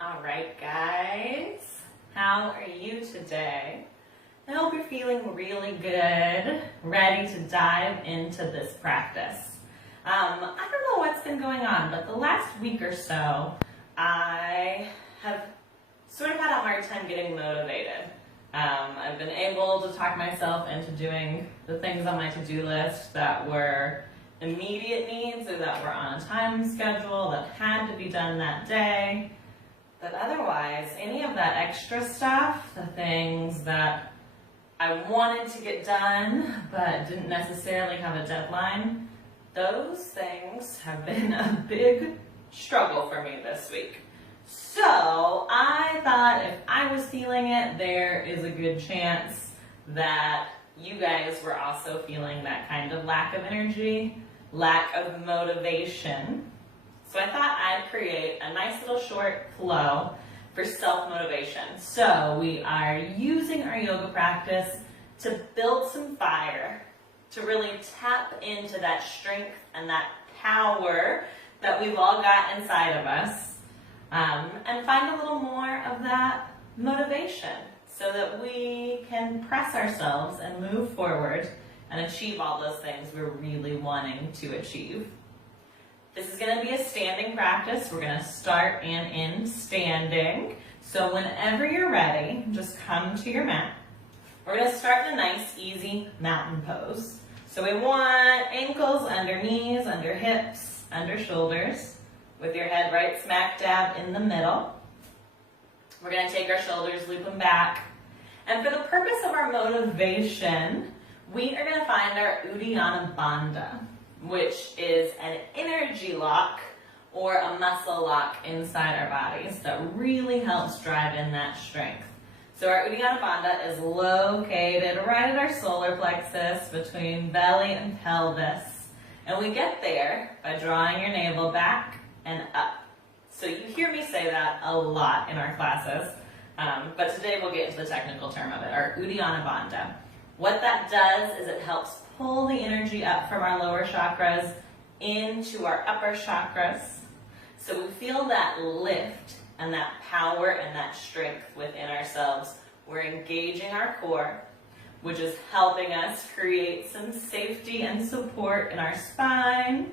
All right, guys, how are you today? I hope you're feeling really good, ready to dive into this practice. I don't know what's been going on, but the last week or so, I have sort of had a hard time getting motivated. I've been able to talk myself into doing the things on my to-do list that were immediate needs or that were on a time schedule that had to be done that day. But otherwise, any of that extra stuff, the things that I wanted to get done but didn't necessarily have a deadline, those things have been a big struggle for me this week. So I thought if I was feeling it, there is a good chance that you guys were also feeling that kind of lack of energy, lack of motivation. So I thought I'd create a nice little short flow for self-motivation. So we are using our yoga practice to build some fire, to really tap into that strength and that power that we've all got inside of us, and find a little more of that motivation so that we can press ourselves and move forward and achieve all those things we're really wanting to achieve. This is going to be a standing practice. We're going to start and end standing. So whenever you're ready, just come to your mat. We're going to start in a nice, easy mountain pose. So we want ankles under knees, under hips, under shoulders, with your head right smack dab in the middle. We're going to take our shoulders, loop them back. And for the purpose of our motivation, we are going to find our Uddiyana Bandha, which is an energy lock or a muscle lock inside our bodies that really helps drive in that strength. So our Uddiyana Bandha is located right at our solar plexus between belly and pelvis. And we get there by drawing your navel back and up. So you hear me say that a lot in our classes, but today we'll get into the technical term of it, our Uddiyana Bandha. What that does is it helps pull the energy up from our lower chakras into our upper chakras. So we feel that lift and that power and that strength within ourselves. We're engaging our core, which is helping us create some safety and support in our spine,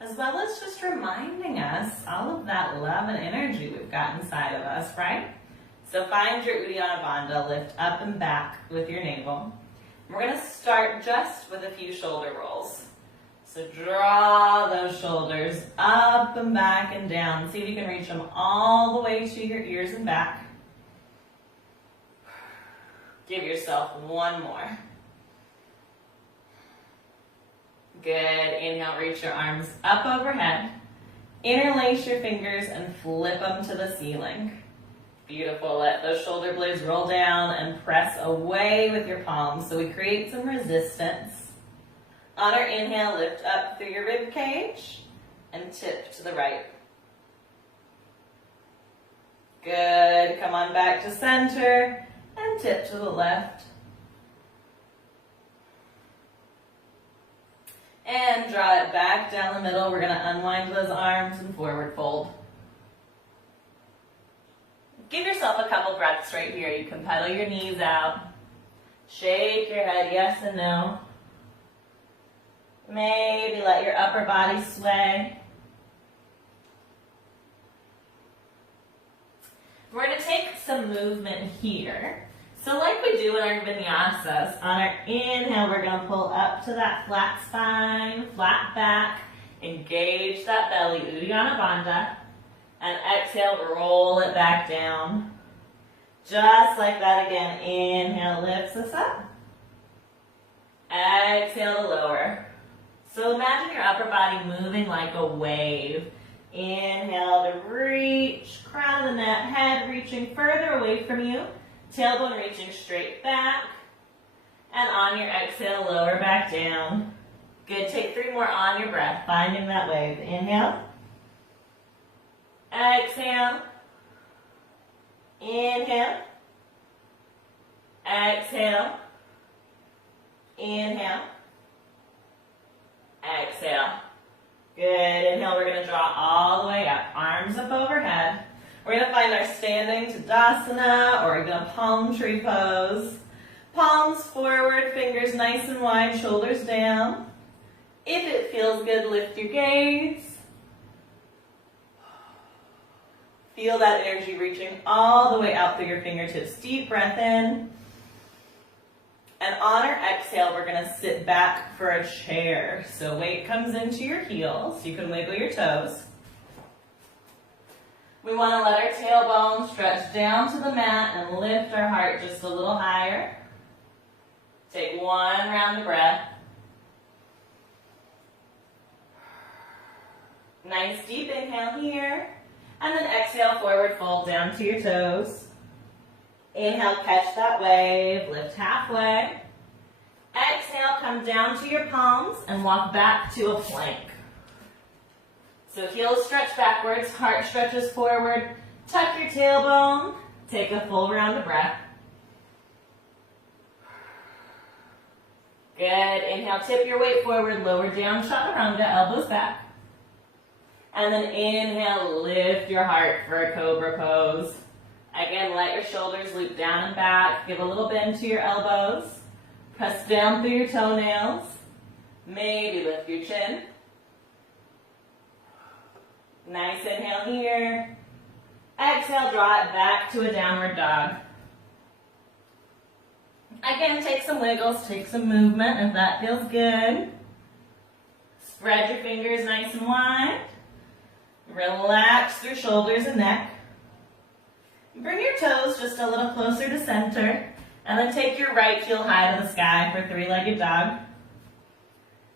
as well as just reminding us all of that love and energy we've got inside of us, right? So find your Uddiyana Bandha, lift up and back with your navel. We're going to start just with a few shoulder rolls. So draw those shoulders up and back and down. See if you can reach them all the way to your ears and back. Give yourself one more. Good. Inhale, reach your arms up overhead. Interlace your fingers and flip them to the ceiling. Beautiful. Let those shoulder blades roll down and press away with your palms so we create some resistance. On our inhale, lift up through your rib cage and tip to the right. Good. Come on back to center and tip to the left. And draw it back down the middle. We're going to unwind those arms and forward fold. Give yourself a couple breaths right here. You can pedal your knees out. Shake your head yes and no. Maybe let your upper body sway. We're going to take some movement here. So like we do in our vinyasas, on our inhale, we're going to pull up to that flat spine, flat back, engage that belly, Uddiyana Bandha, and exhale, roll it back down. Just like that again. Inhale, lifts us up. Exhale to lower. So imagine your upper body moving like a wave. Inhale to reach, crown of the neck, head reaching further away from you. Tailbone reaching straight back. And on your exhale, lower back down. Good. Take 3 more on your breath, finding that wave. Inhale. Exhale. Inhale. Exhale. Inhale. Exhale. Good. Inhale, we're going to draw all the way up. Arms up overhead. We're going to find our standing Tadasana, or we're going to palm tree pose. Palms forward, fingers nice and wide, shoulders down. If it feels good, lift your gaze. Feel that energy reaching all the way out through your fingertips. Deep breath in. And on our exhale, we're going to sit back for a chair. So weight comes into your heels. You can wiggle your toes. We want to let our tailbone stretch down to the mat and lift our heart just a little higher. Take one round of breath. Nice deep inhale here. And then exhale, forward fold down to your toes. Inhale, catch that wave, lift halfway. Exhale, come down to your palms and walk back to a plank. So heels stretch backwards, heart stretches forward. Tuck your tailbone, take a full round of breath. Good, inhale, tip your weight forward, lower down, chaturanga, elbows back. And then inhale, lift your heart for a cobra pose. Again, let your shoulders loop down and back. Give a little bend to your elbows. Press down through your toenails. Maybe lift your chin. Nice inhale here. Exhale, draw it back to a downward dog. Again, take some wiggles, take some movement if that feels good. Spread your fingers nice and wide. Relax through shoulders and neck. Bring your toes just a little closer to center, and then take your right heel high to the sky for three-legged dog.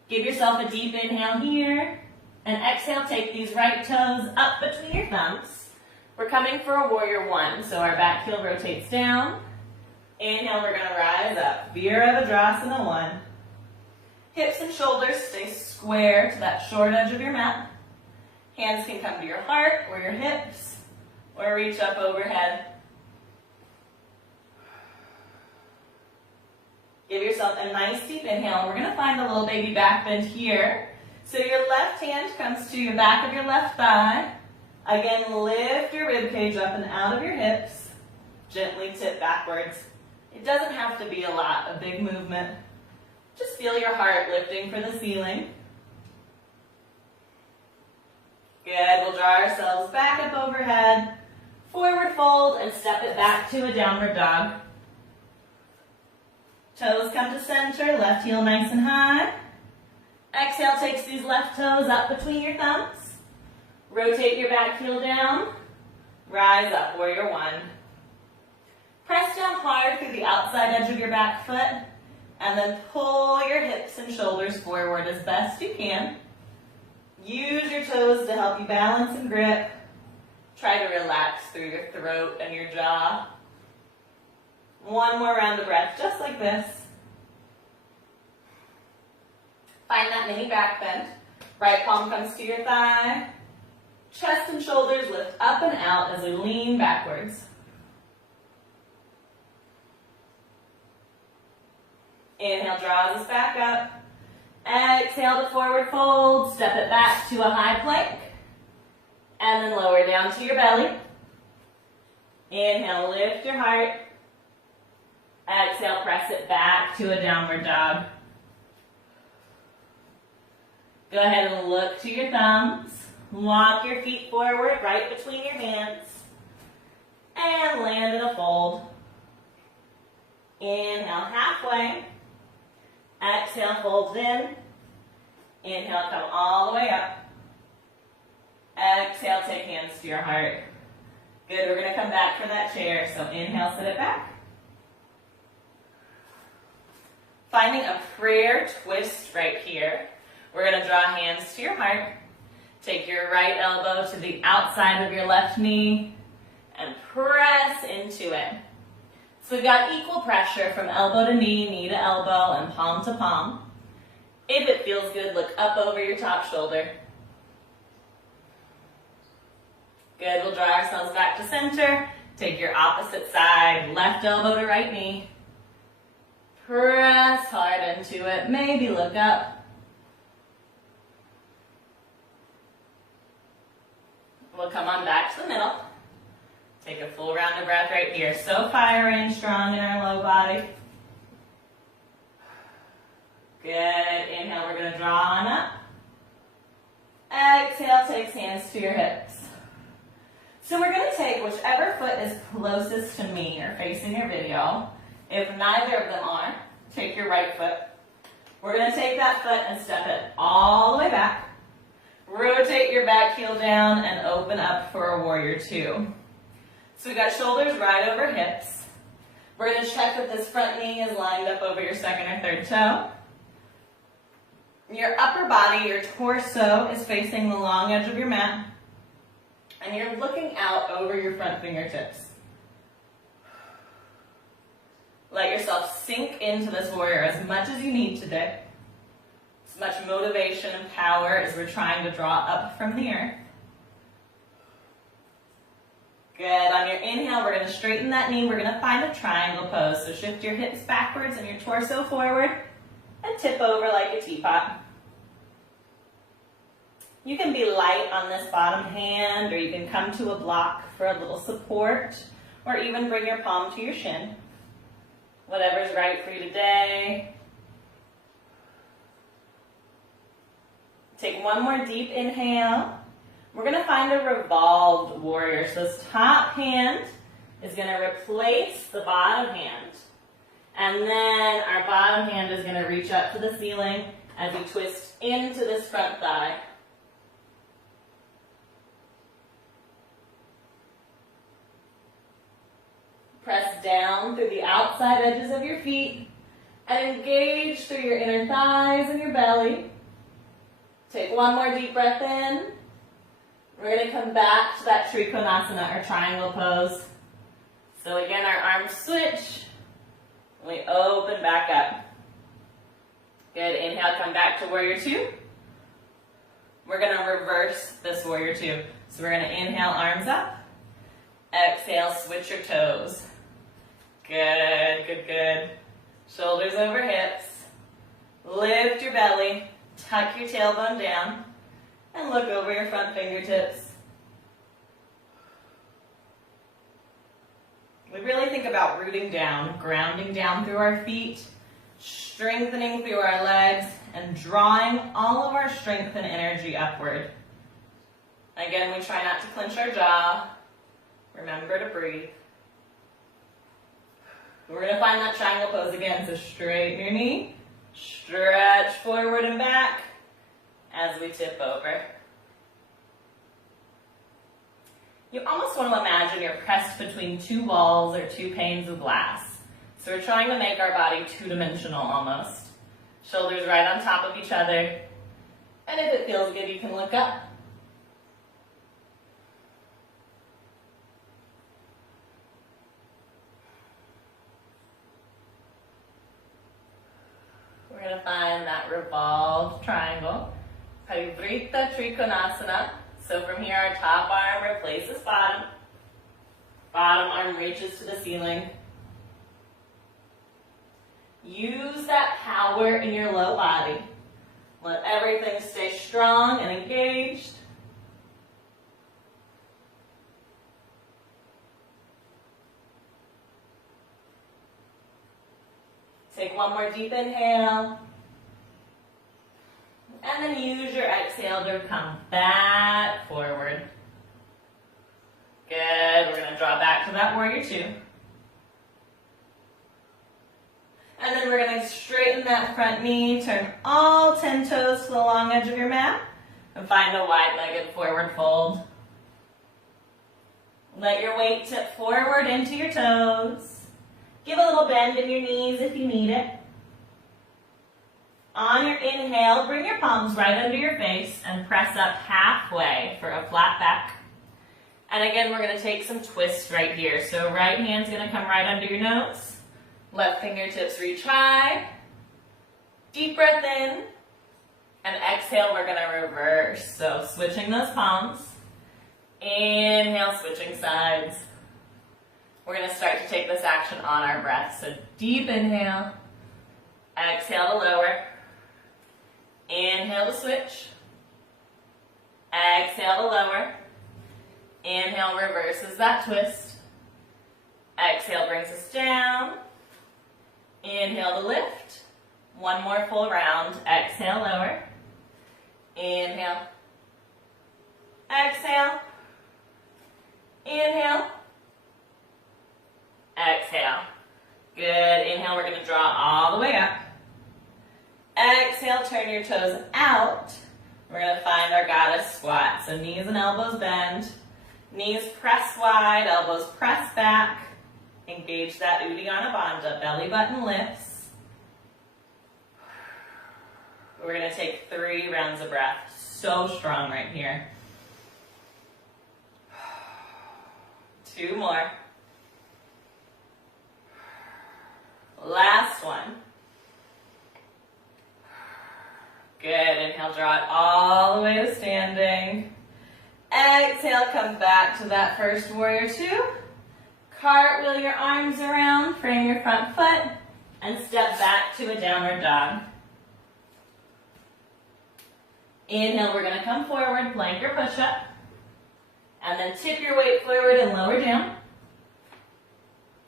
Give yourself a deep inhale here, and exhale, take these right toes up between your thumbs. We're coming for a warrior one, so our back heel rotates down. Inhale, we're going to rise up. Virabhadrasana 1. Hips and shoulders stay square to that short edge of your mat. Hands can come to your heart or your hips, or reach up overhead. Give yourself a nice deep inhale. We're going to find a little baby back bend here. So your left hand comes to your back of your left thigh. Again, lift your rib cage up and out of your hips. Gently tip backwards. It doesn't have to be a lot, a big movement. Just feel your heart lifting for the ceiling. Good, we'll draw ourselves back up overhead, forward fold, and step it back to a downward dog. Toes come to center, left heel nice and high. Exhale takes these left toes up between your thumbs. Rotate your back heel down, rise up, warrior one. Press down hard through the outside edge of your back foot, and then pull your hips and shoulders forward as best you can. Use your toes to help you balance and grip. Try to relax through your throat and your jaw. One more round of breath, just like this. Find that mini back bend. Right palm comes to your thigh. Chest and shoulders lift up and out as we lean backwards. Inhale, draws us back up. Exhale to forward fold, step it back to a high plank, and then lower down to your belly. Inhale, lift your heart. Exhale, press it back to a downward dog. Go ahead and look to your thumbs. Walk your feet forward, right between your hands, and land in a fold. Inhale, halfway. Exhale, fold in. Inhale, come all the way up. Exhale, take hands to your heart. Good, we're going to come back for that chair. So inhale, sit it back. Finding a prayer twist right here. We're going to draw hands to your heart. Take your right elbow to the outside of your left knee and press into it. So we've got equal pressure from elbow to knee, knee to elbow, and palm to palm. If it feels good, look up over your top shoulder. Good, we'll draw ourselves back to center. Take your opposite side, left elbow to right knee. Press hard into it, maybe look up. We'll come on back to the middle. Take a full round of breath right here. So fiery and strong in our low body. Good. Inhale, we're going to draw on up. Exhale, takes hands to your hips. So we're going to take whichever foot is closest to me or facing your video. If neither of them are, take your right foot. We're going to take that foot and step it all the way back. Rotate your back heel down and open up for a warrior two. So we got shoulders right over hips. We're going to check that this front knee is lined up over your second or third toe. Your upper body, your torso, is facing the long edge of your mat. And you're looking out over your front fingertips. Let yourself sink into this warrior as much as you need today. As much motivation and power as we're trying to draw up from the earth. Good. On your inhale, we're going to straighten that knee. We're going to find a triangle pose. So shift your hips backwards and your torso forward and tip over like a teapot. You can be light on this bottom hand, or you can come to a block for a little support, or even bring your palm to your shin. Whatever's right for you today. Take one more deep inhale. We're going to find a revolved warrior. So this top hand is going to replace the bottom hand. And then our bottom hand is going to reach up to the ceiling as we twist into this front thigh. Press down through the outside edges of your feet and engage through your inner thighs and your belly. Take one more deep breath in. We're going to come back to that Trikonasana, or triangle pose. So again, our arms switch. We open back up. Good. Inhale, come back to warrior two. We're going to reverse this warrior two. So we're going to inhale, arms up. Exhale, switch your toes. Good, good, good. Shoulders over hips. Lift your belly. Tuck your tailbone down. And look over your front fingertips. We really think about rooting down, grounding down through our feet, strengthening through our legs, and drawing all of our strength and energy upward. Again, we try not to clench our jaw. Remember to breathe. We're going to find that triangle pose again. So straighten your knee, stretch forward and back as we tip over. You almost want to imagine you're pressed between two walls or two panes of glass. So we're trying to make our body two-dimensional almost. Shoulders right on top of each other. And if it feels good, you can look up. We're going to find that revolved triangle. Parivrtta Trikonasana. So from here, our top arm replaces bottom. Bottom arm reaches to the ceiling. Use that power in your low body. Let everything stay strong and engaged. Take one more deep inhale. And then use your exhale to come back forward. Good. We're going to draw back to that warrior two. And then we're going to straighten that front knee, turn all 10 toes to the long edge of your mat, and find a wide-legged forward fold. Let your weight tip forward into your toes. Give a little bend in your knees if you need it. On your inhale, bring your palms right under your face and press up halfway for a flat back. And again, we're going to take some twists right here. So right hand's going to come right under your nose. Left fingertips reach high. Deep breath in. And exhale, we're going to reverse. So switching those palms. Inhale, switching sides. We're going to start to take this action on our breath. So deep inhale. Exhale to lower. Inhale to switch. Exhale to lower. Inhale reverses that twist. Exhale brings us down. Inhale to lift. One more full round. Exhale, lower. Inhale. Exhale. Inhale. Exhale. Good. Inhale, we're going to draw all the way up. Exhale, turn your toes out. We're going to find our goddess squat. So knees and elbows bend. Knees press wide, elbows press back. Engage that Uddiyana Bandha, belly button lifts. We're going to take 3 rounds of breath. So strong right here. 2 more. Last one. Good. Inhale, draw it all the way to standing. Exhale, come back to that first warrior 2. Cartwheel your arms around, frame your front foot, and step back to a downward dog. Inhale, we're going to come forward, plank or push-up, and then tip your weight forward and lower down.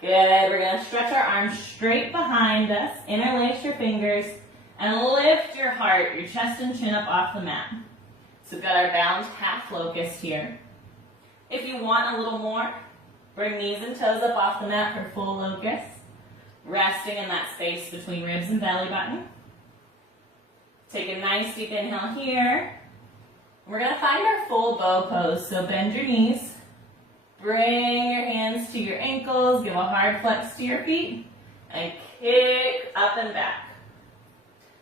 Good. We're going to stretch our arms straight behind us, interlace your fingers, and lift your heart, your chest and chin up off the mat. So we've got our balanced half locust here. If you want a little more, bring knees and toes up off the mat for full locust, resting in that space between ribs and belly button. Take a nice deep inhale here. We're going to find our full bow pose, so bend your knees. Bring your hands to your ankles, give a hard flex to your feet, and kick up and back.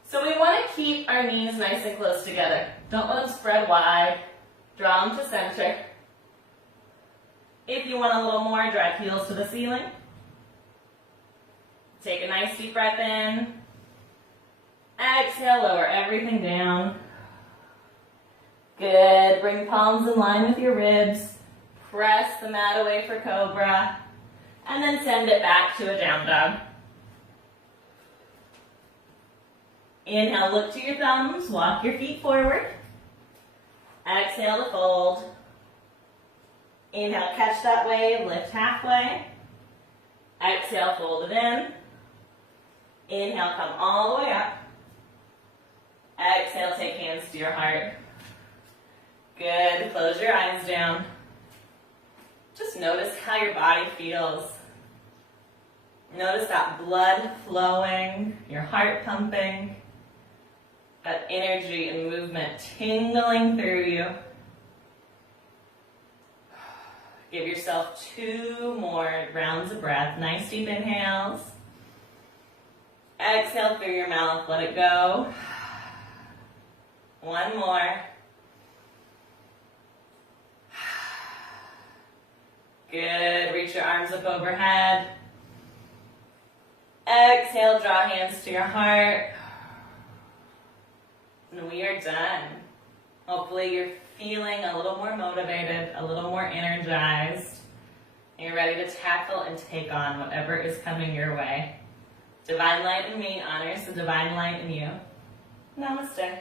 So we want to keep our knees nice and close together. Don't let them spread wide. Draw them to center. If you want a little more, drag heels to the ceiling. Take a nice deep breath in. Exhale, lower everything down. Good. Bring palms in line with your ribs. Press the mat away for cobra. And then send it back to a down dog. Inhale, look to your thumbs. Walk your feet forward. Exhale to fold. Inhale, catch that wave. Lift halfway. Exhale, fold it in. Inhale, come all the way up. Exhale, take hands to your heart. Good. Close your eyes down. Just notice how your body feels. Notice that blood flowing, your heart pumping, that energy and movement tingling through you. Give yourself 2 more rounds of breath. Nice deep inhales. Exhale through your mouth, let it go. 1 more. Good. Reach your arms up overhead. Exhale, draw hands to your heart. And we are done. Hopefully you're feeling a little more motivated, a little more energized. And you're ready to tackle and take on whatever is coming your way. Divine light in me honors the divine light in you. Namaste.